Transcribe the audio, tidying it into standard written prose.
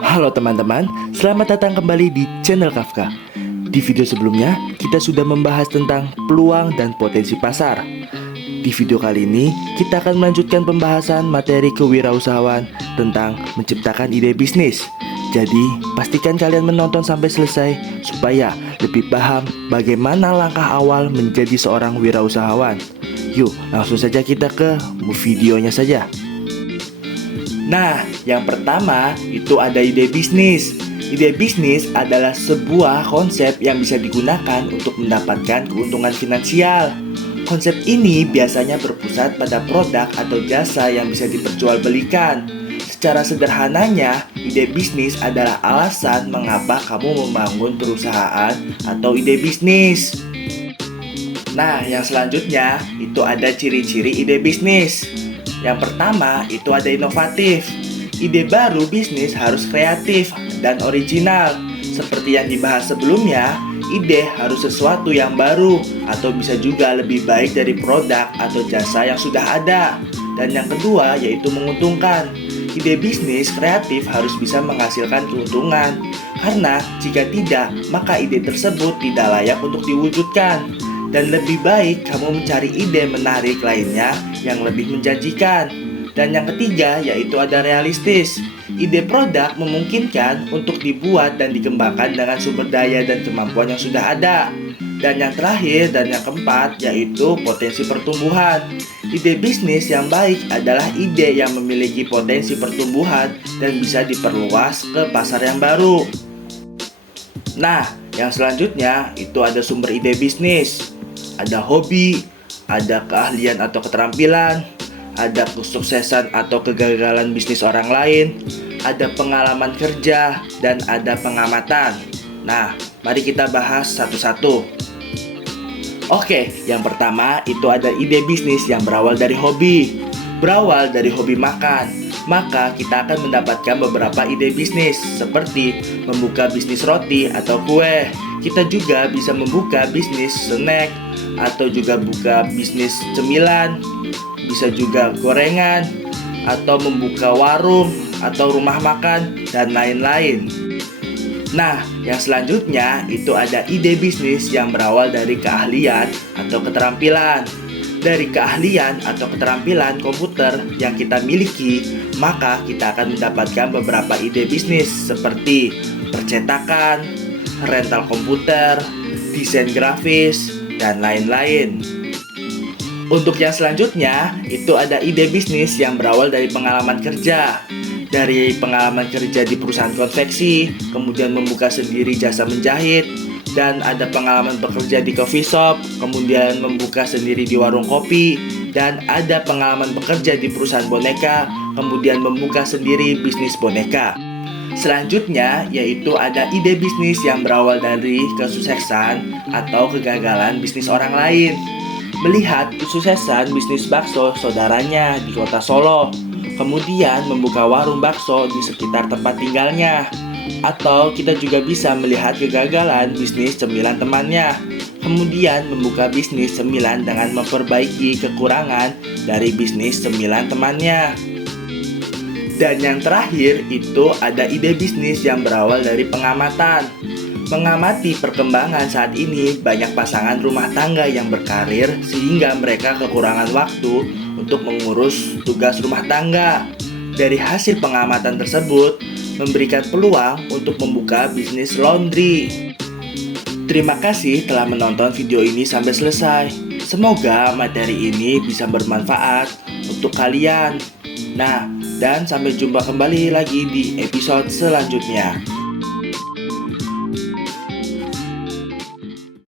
Halo teman-teman, selamat datang kembali di channel Kafka. Di video sebelumnya, kita sudah membahas tentang peluang dan potensi pasar. Di video kali ini, kita akan melanjutkan pembahasan materi kewirausahaan tentang menciptakan ide bisnis. Jadi, pastikan kalian menonton sampai selesai supaya lebih paham bagaimana langkah awal menjadi seorang wirausahawan. Yuk, langsung saja kita ke videonya saja. Nah, yang pertama itu ada ide bisnis. Ide bisnis adalah sebuah konsep yang bisa digunakan untuk mendapatkan keuntungan finansial. Konsep ini biasanya berpusat pada produk atau jasa yang bisa diperjualbelikan. Secara sederhananya, ide bisnis adalah alasan mengapa kamu membangun perusahaan atau ide bisnis. Nah, yang selanjutnya itu ada ciri-ciri ide bisnis. Yang pertama itu ada inovatif. Ide baru bisnis harus kreatif dan original. Seperti yang dibahas sebelumnya, ide harus sesuatu yang baru atau bisa juga lebih baik dari produk atau jasa yang sudah ada. Dan yang kedua yaitu menguntungkan. Ide bisnis kreatif harus bisa menghasilkan keuntungan. Karena jika tidak, maka ide tersebut tidak layak untuk diwujudkan. Dan lebih baik kamu mencari ide menarik lainnya yang lebih menjanjikan. Dan yang ketiga yaitu ada realistis. Ide produk memungkinkan untuk dibuat dan dikembangkan dengan sumber daya dan kemampuan yang sudah ada. Dan yang terakhir dan yang keempat yaitu potensi pertumbuhan. Ide bisnis yang baik adalah ide yang memiliki potensi pertumbuhan dan bisa diperluas ke pasar yang baru. Nah, yang selanjutnya itu ada sumber ide bisnis. Ada hobi, ada keahlian atau keterampilan, ada kesuksesan atau kegagalan bisnis orang lain, ada pengalaman kerja, dan ada pengamatan. Nah, mari kita bahas satu-satu. Oke, yang pertama itu ada ide bisnis yang berawal dari hobi. Berawal dari hobi makan, maka kita akan mendapatkan beberapa ide bisnis seperti membuka bisnis roti atau kue. Kita juga bisa membuka bisnis snack atau juga buka bisnis cemilan, bisa juga gorengan atau membuka warung atau rumah makan dan lain-lain. Nah, yang selanjutnya itu ada ide bisnis yang berawal dari keahlian atau keterampilan. Dari keahlian atau keterampilan komputer yang kita miliki, maka kita akan mendapatkan beberapa ide bisnis seperti percetakan, rental komputer, desain grafis, dan lain-lain. Untuk yang selanjutnya, itu ada ide bisnis yang berawal dari pengalaman kerja. Dari pengalaman kerja di perusahaan konveksi, kemudian membuka sendiri jasa menjahit, dan ada pengalaman bekerja di coffee shop, kemudian membuka sendiri di warung kopi, dan ada pengalaman bekerja di perusahaan boneka, kemudian membuka sendiri bisnis boneka. Selanjutnya yaitu ada ide bisnis yang berawal dari kesuksesan atau kegagalan bisnis orang lain. Melihat kesuksesan bisnis bakso saudaranya di kota Solo, kemudian membuka warung bakso di sekitar tempat tinggalnya. Atau kita juga bisa melihat kegagalan bisnis cemilan temannya, kemudian membuka bisnis cemilan dengan memperbaiki kekurangan dari bisnis cemilan temannya. Dan yang terakhir itu ada ide bisnis yang berawal dari pengamatan. Mengamati perkembangan saat ini, banyak pasangan rumah tangga yang berkarir sehingga mereka kekurangan waktu untuk mengurus tugas rumah tangga. Dari hasil pengamatan tersebut, memberikan peluang untuk membuka bisnis laundry. Terima kasih telah menonton video ini sampai selesai. Semoga materi ini bisa bermanfaat untuk kalian. Nah, dan sampai jumpa kembali lagi di episode selanjutnya.